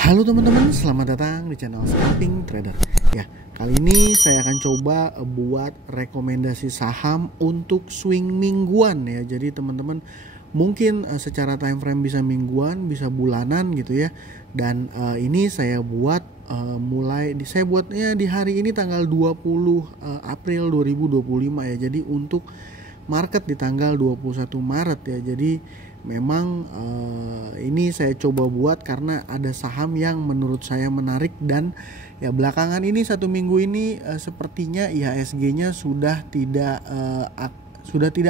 Halo teman-teman, selamat datang di channel Scalping Trader. Ya, kali ini saya akan coba buat rekomendasi saham untuk swing mingguan ya. Jadi teman-teman mungkin secara time frame bisa mingguan, bisa bulanan gitu ya. Dan ini saya buat saya buatnya di hari ini tanggal 20 April 2025 ya. Jadi untuk market di tanggal 21 Maret ya. Jadi memang ini saya coba buat karena ada saham yang menurut saya menarik dan ya belakangan ini satu minggu ini sepertinya IHSG-nya sudah tidak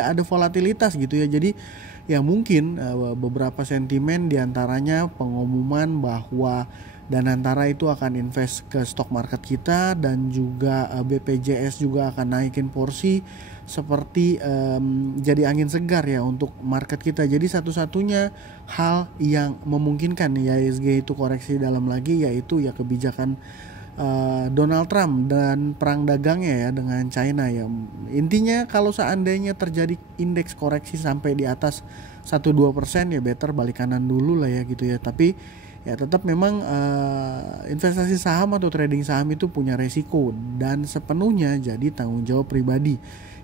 ada volatilitas gitu ya. Jadi ya mungkin beberapa sentimen diantaranya pengumuman bahwa Danantara itu akan invest ke stock market kita dan juga BPJS juga akan naikin porsi seperti jadi angin segar ya untuk market kita. Jadi satu-satunya hal yang memungkinkan IHSG itu koreksi dalam lagi yaitu ya kebijakan Donald Trump dan perang dagangnya ya dengan China ya. Intinya kalau seandainya terjadi indeks koreksi sampai di atas 1-2% ya better balik kanan dulu lah ya gitu ya. Tapi ya tetap memang investasi saham atau trading saham itu punya resiko dan sepenuhnya jadi tanggung jawab pribadi.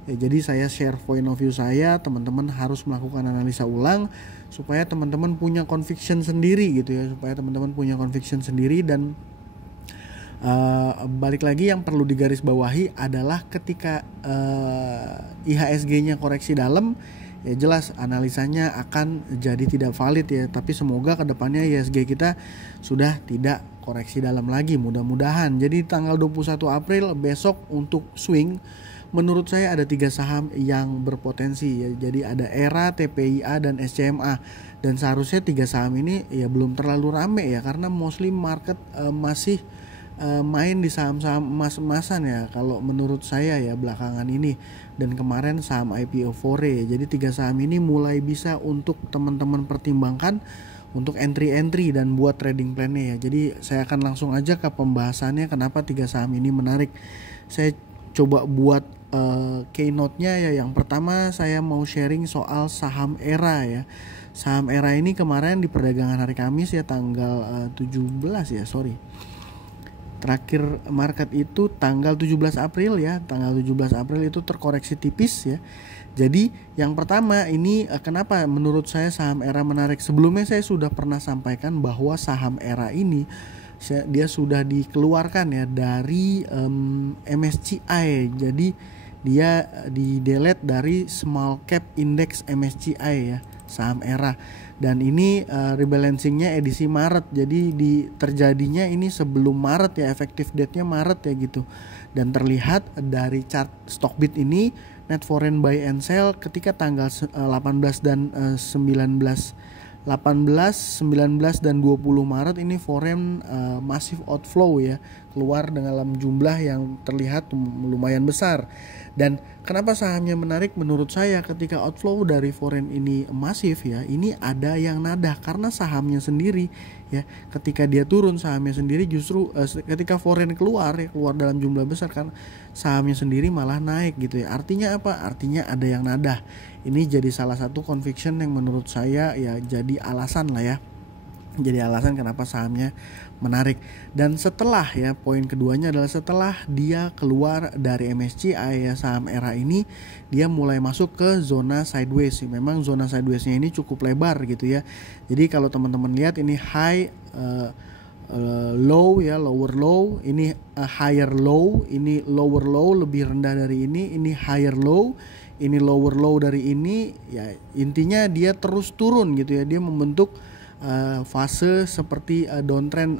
Ya, jadi saya share point of view saya, teman-teman harus melakukan analisa ulang supaya teman-teman punya conviction sendiri gitu ya, supaya teman-teman punya conviction sendiri. Dan balik lagi yang perlu digarisbawahi adalah ketika IHSG-nya koreksi dalam, ya jelas analisanya akan jadi tidak valid ya. Tapi semoga kedepannya IHSG kita sudah tidak koreksi dalam lagi, mudah-mudahan. Jadi tanggal 21 April besok untuk swing menurut saya ada 3 saham yang berpotensi ya. Jadi ada ERA, TPIA dan SCMA. Dan seharusnya 3 saham ini ya belum terlalu rame ya karena mostly market masih main di saham-saham emas-emasan ya kalau menurut saya ya belakangan ini. Dan kemarin saham IPO Fore. Jadi 3 saham ini mulai bisa untuk teman-teman pertimbangkan untuk entry dan buat trading plan-nya ya. Jadi saya akan langsung aja ke pembahasannya kenapa 3 saham ini menarik. Saya coba buat keynote-nya ya. Yang pertama saya mau sharing soal saham ERA ya. Saham ERA ini kemarin di perdagangan hari Kamis ya tanggal 17 ya, terakhir market itu tanggal 17 April ya. Tanggal 17 April itu terkoreksi tipis ya. Jadi yang pertama ini kenapa menurut saya saham ERA menarik. Sebelumnya saya sudah pernah sampaikan bahwa saham ERA ini dia sudah dikeluarkan ya dari MSCI. Jadi dia di delete dari small cap index MSCI ya, saham ERA. Dan ini rebalancingnya edisi Maret. Jadi terjadinya ini sebelum Maret ya, efektif date-nya Maret ya gitu. Dan terlihat dari chart Stockbit ini net foreign buy and sell ketika tanggal 18 dan 19 dan 20 Maret ini foreign massive outflow ya, keluar dalam jumlah yang terlihat lumayan besar. Dan kenapa sahamnya menarik menurut saya ketika outflow dari foreign ini masif ya, ini ada yang nadah karena sahamnya sendiri ya, ketika dia turun sahamnya sendiri justru ketika foreign keluar dalam jumlah besar kan sahamnya sendiri malah naik gitu ya. Artinya apa? Artinya ada yang nadah. Ini jadi salah satu conviction yang menurut saya ya jadi alasan lah ya. Jadi alasan kenapa sahamnya menarik. Dan setelah ya, poin keduanya adalah setelah dia keluar dari MSCI ya, saham ERA ini dia mulai masuk ke zona sideways. Memang zona sidewaysnya ini cukup lebar gitu ya. Jadi kalau teman-teman lihat ini high low ya, lower low, ini higher low, ini lower low lebih rendah dari ini higher low, ini lower low dari ini ya. Intinya dia terus turun gitu ya. Dia membentuk fase seperti downtrend,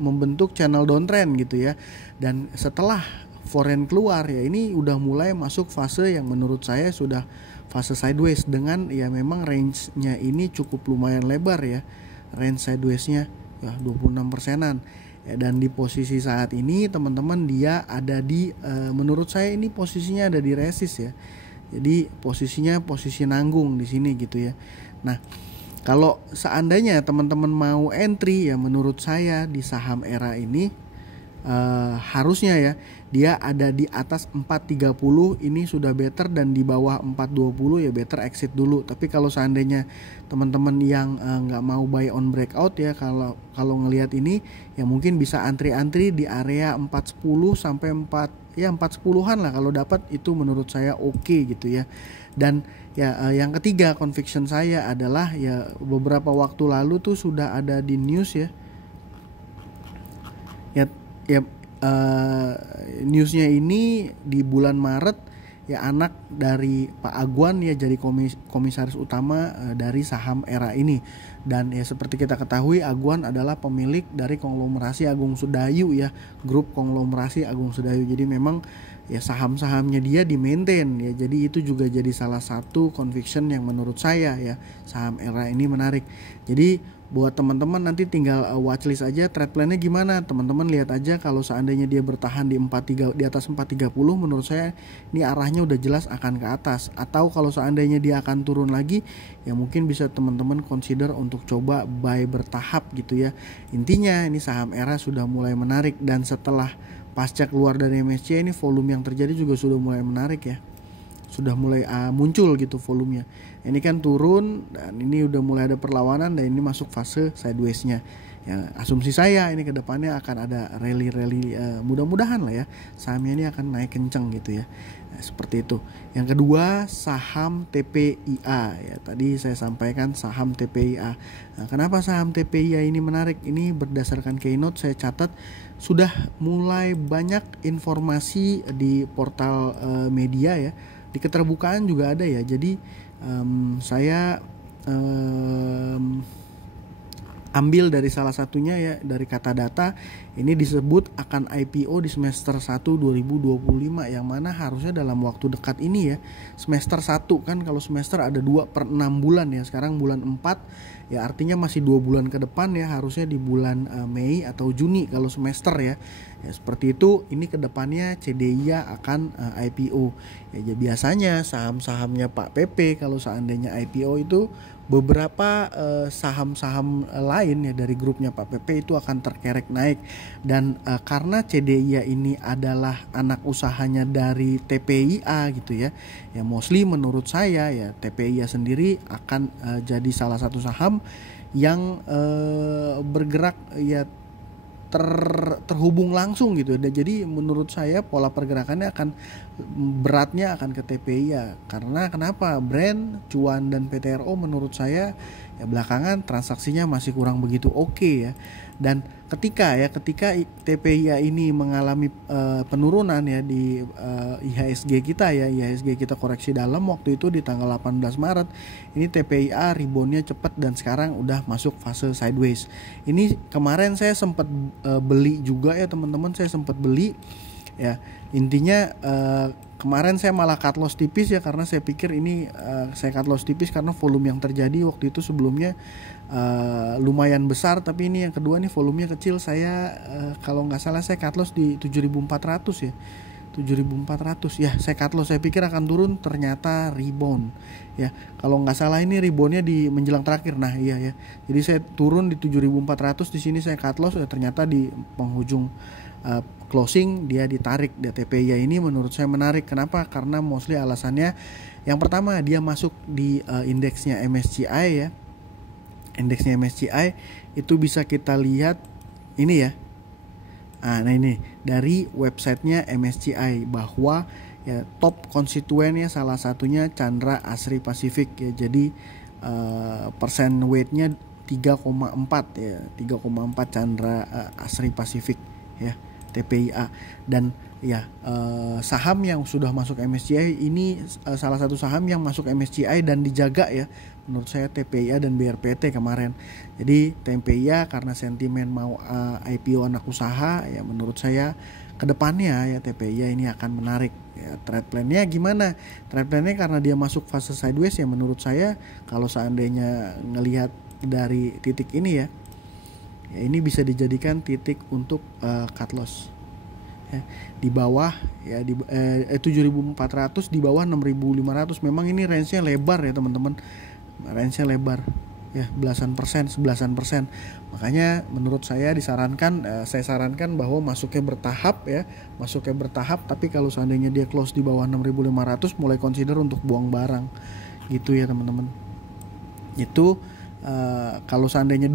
membentuk channel downtrend gitu ya. Dan setelah foreign keluar ya, ini udah mulai masuk fase yang menurut saya sudah fase sideways dengan ya memang range-nya ini cukup lumayan lebar ya. Range sideways-nya ya 26%-an. Ya, dan di posisi saat ini teman-teman dia ada di menurut saya ini posisinya ada di resist ya. Jadi posisinya posisi nanggung di sini gitu ya. Nah, kalau seandainya teman-teman mau entry ya menurut saya di saham ERA ini harusnya ya dia ada di atas 430 ini sudah better, dan di bawah 420 ya better exit dulu. Tapi kalau seandainya teman-teman yang nggak mau buy on breakout ya, kalau ngelihat ini ya mungkin bisa antri-antri di area 410 sampai 410-an lah, kalau dapat itu menurut saya oke gitu ya. Dan ya yang ketiga conviction saya adalah ya beberapa waktu lalu tuh sudah ada di news ya newsnya ini di bulan Maret ya, anak dari Pak Agwan ya jadi komisaris utama dari saham Era ini. Dan ya seperti kita ketahui Agwan adalah pemilik dari konglomerasi Agung Sedayu ya, grup konglomerasi Agung Sedayu. Jadi memang ya saham-sahamnya dia di maintain ya, jadi itu juga jadi salah satu conviction yang menurut saya ya saham Era ini menarik. Jadi buat teman-teman nanti tinggal watchlist aja trade plan-nya gimana. Teman-teman lihat aja kalau seandainya dia bertahan di atas 430, menurut saya ini arahnya udah jelas akan ke atas. Atau kalau seandainya dia akan turun lagi ya mungkin bisa teman-teman consider untuk coba buy bertahap gitu ya. Intinya ini saham Era sudah mulai menarik, dan setelah pasca keluar dari MSCI ini volume yang terjadi juga sudah mulai menarik ya. Sudah mulai muncul gitu volumenya. Ini kan turun dan ini udah mulai ada perlawanan, dan ini masuk fase sideways-nya. Ya, asumsi saya ini kedepannya akan ada rally mudah-mudahan lah ya sahamnya ini akan naik kenceng gitu ya. Nah, seperti itu. Yang kedua saham TPIA ya, tadi saya sampaikan saham TPIA. Nah, kenapa saham TPIA ini menarik? Ini berdasarkan keynote saya catat sudah mulai banyak informasi di portal media ya, di keterbukaan juga ada ya. Jadi saya ambil dari salah satunya ya, dari kata data ini disebut akan IPO di semester 1 2025, yang mana harusnya dalam waktu dekat ini ya, semester 1 kan, kalau semester ada 2/6 bulan ya, sekarang bulan 4 ya, artinya masih 2 bulan ke depan ya, harusnya di bulan Mei atau Juni kalau semester ya. Ya seperti itu. Ini kedepannya CDIA akan IPO ya, biasanya saham-sahamnya Pak PP kalau seandainya IPO itu beberapa saham-saham lain ya dari grupnya Pak PP itu akan terkerek naik. Dan karena CDIA ini adalah anak usahanya dari TPIA gitu ya, ya mostly menurut saya ya TPIA sendiri akan jadi salah satu saham yang bergerak ya terhubung langsung gitu. Dan jadi menurut saya pola pergerakannya akan beratnya akan ke TPIA. Karena kenapa? Brand, cuan, dan PTRO menurut saya ya belakangan transaksinya masih kurang begitu oke ya. Dan ketika TPIA ini mengalami penurunan ya di IHSG kita ya, IHSG kita koreksi dalam waktu itu di tanggal 18 Maret, ini TPIA reboundnya cepat dan sekarang udah masuk fase sideways. Ini kemarin saya sempat beli juga ya teman-teman, saya sempat beli ya. Intinya kemarin saya malah cut loss tipis ya, karena saya pikir ini saya cut loss tipis karena volume yang terjadi waktu itu sebelumnya lumayan besar, tapi ini yang kedua nih volumenya kecil. Saya kalau nggak salah saya cut loss di 7.400 ya, 7.400 ya saya cut loss. Saya pikir akan turun, ternyata rebound ya. Kalau nggak salah ini reboundnya di menjelang terakhir. Nah iya ya, jadi saya turun di 7.400, di sini saya cut loss ya, ternyata di penghujung closing dia ditarik. Di TPIA ini menurut saya menarik. Kenapa? Karena mostly alasannya yang pertama dia masuk di indeksnya MSCI ya. Indeksnya MSCI itu bisa kita lihat ini ya. Nah ini dari websitenya MSCI bahwa ya top konstituennya salah satunya Chandra Asri Pacific ya. Jadi persen weightnya 3,4 ya, 3,4 Chandra Asri Pacific ya, TPIA. Dan ya saham yang sudah masuk MSCI ini salah satu saham yang masuk MSCI dan dijaga ya menurut saya, TPIA dan BRPT kemarin. Jadi TPIA karena sentimen mau IPO anak usaha ya, menurut saya kedepannya ya TPIA ini akan menarik ya. Trade plan-nya gimana? Trade plan-nya karena dia masuk fase sideways ya, menurut saya kalau seandainya ngelihat dari titik ini ya, ya ini bisa dijadikan titik untuk cut loss ya, di bawah ya di 7.400, di bawah 6.500. Memang ini range-nya lebar ya teman-teman, range-nya lebar ya, belasan persen, 11%. Makanya menurut saya saya sarankan bahwa masuknya bertahap, tapi kalau seandainya dia close di bawah 6.500 mulai consider untuk buang barang gitu ya teman-teman. Itu kalau seandainya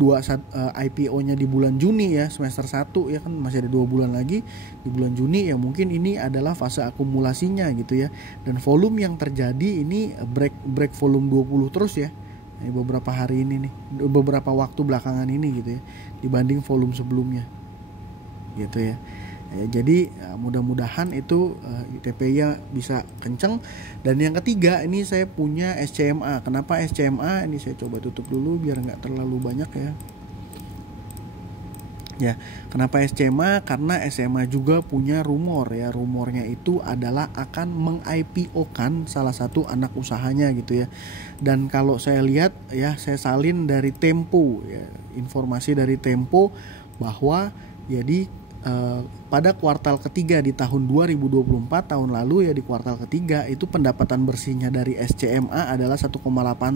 IPO-nya di bulan Juni ya, semester 1 ya kan, masih ada 2 bulan lagi di bulan Juni ya, mungkin ini adalah fase akumulasinya gitu ya. Dan volume yang terjadi ini break volume 20 terus ya. Ini beberapa hari ini nih, beberapa waktu belakangan ini gitu ya, dibanding volume sebelumnya gitu ya. Jadi mudah-mudahan itu TPI-nya bisa kenceng. Dan yang ketiga ini saya punya SCMA. Kenapa SCMA? Ini saya coba tutup dulu biar nggak terlalu banyak ya. Ya, kenapa SCMA? Karena SCMA juga punya rumor ya. Rumornya itu adalah akan meng-IPO-kan salah satu anak usahanya gitu ya. Dan kalau saya lihat ya, saya salin dari Tempo ya, informasi dari Tempo bahwa jadi pada kuartal ketiga di tahun 2024 tahun lalu ya, di kuartal ketiga itu pendapatan bersihnya dari SCMA adalah 1,8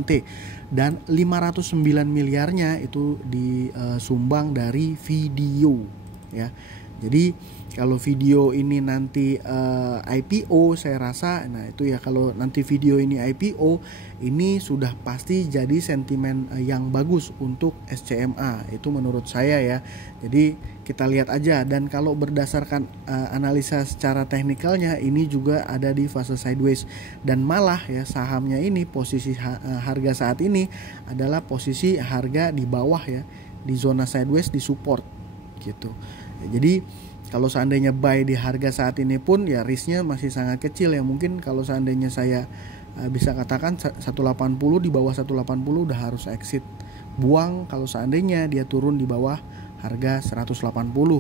T dan 509 miliarnya itu disumbang dari video ya. Jadi kalau video ini nanti IPO, saya rasa itu ya, kalau nanti video ini IPO ini sudah pasti jadi sentimen yang bagus untuk SCMA, itu menurut saya ya. Jadi kita lihat aja, dan kalau berdasarkan analisa secara teknikalnya ini juga ada di fase sideways, dan malah ya sahamnya ini posisi harga saat ini adalah posisi harga di bawah ya, di zona sideways, di support gitu. Jadi kalau seandainya buy di harga saat ini pun ya risknya masih sangat kecil ya. Mungkin kalau seandainya saya bisa katakan 180, di bawah 180 udah harus exit, buang kalau seandainya dia turun di bawah harga 180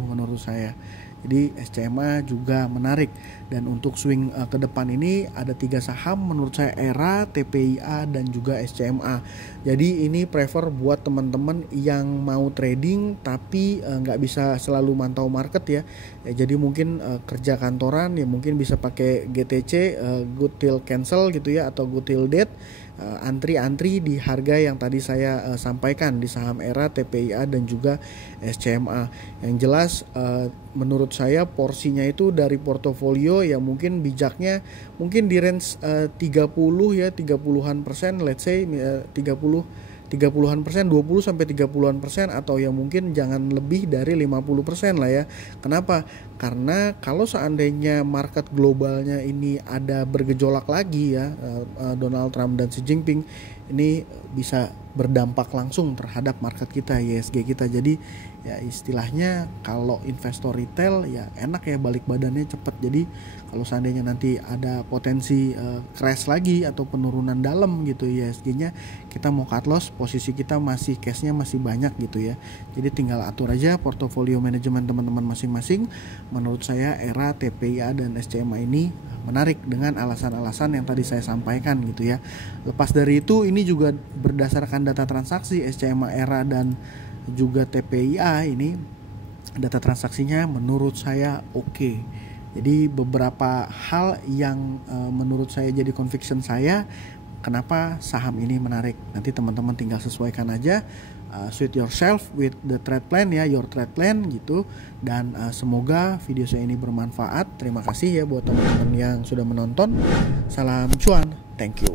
menurut saya. Jadi SCMA juga menarik. Dan untuk swing ke depan ini ada 3 saham menurut saya, ERA, TPIA dan juga SCMA. Jadi ini prefer buat teman-teman yang mau trading tapi nggak bisa selalu mantau market ya. Jadi mungkin kerja kantoran ya, mungkin bisa pakai GTC, good till cancel gitu ya, atau good till dead. Antri di harga yang tadi saya sampaikan di saham ERA, TPIA dan juga SCMA. Yang jelas menurut saya porsinya itu dari portofolio ya, mungkin bijaknya mungkin di range 30 ya, 30-an persen, let's say 30-an persen, 20 sampai 30-an persen, atau ya mungkin jangan lebih dari 50% lah ya. Kenapa? Karena kalau seandainya market globalnya ini ada bergejolak lagi ya, Donald Trump dan Xi Jinping, ini bisa berdampak langsung terhadap market kita, ISG kita. Jadi ya istilahnya kalau investor retail ya enak ya, balik badannya cepat. Jadi kalau seandainya nanti ada potensi crash lagi atau penurunan dalam gitu ISG-nya, kita mau cut loss, posisi kita masih cashnya masih banyak gitu ya. Jadi tinggal atur aja portofolio manajemen teman-teman masing-masing. Menurut saya ERA, TPIA dan SCMA ini menarik dengan alasan-alasan yang tadi saya sampaikan gitu ya. Lepas dari itu, ini juga berdasarkan data transaksi SCMA, ERA dan juga TPIA, ini data transaksinya menurut saya oke. Jadi beberapa hal yang menurut saya jadi conviction saya kenapa saham ini menarik. Nanti teman-teman tinggal sesuaikan aja, suit yourself with the trade plan ya, your trade plan gitu. Dan semoga video saya ini bermanfaat. Terima kasih ya buat teman-teman yang sudah menonton. Salam cuan, thank you.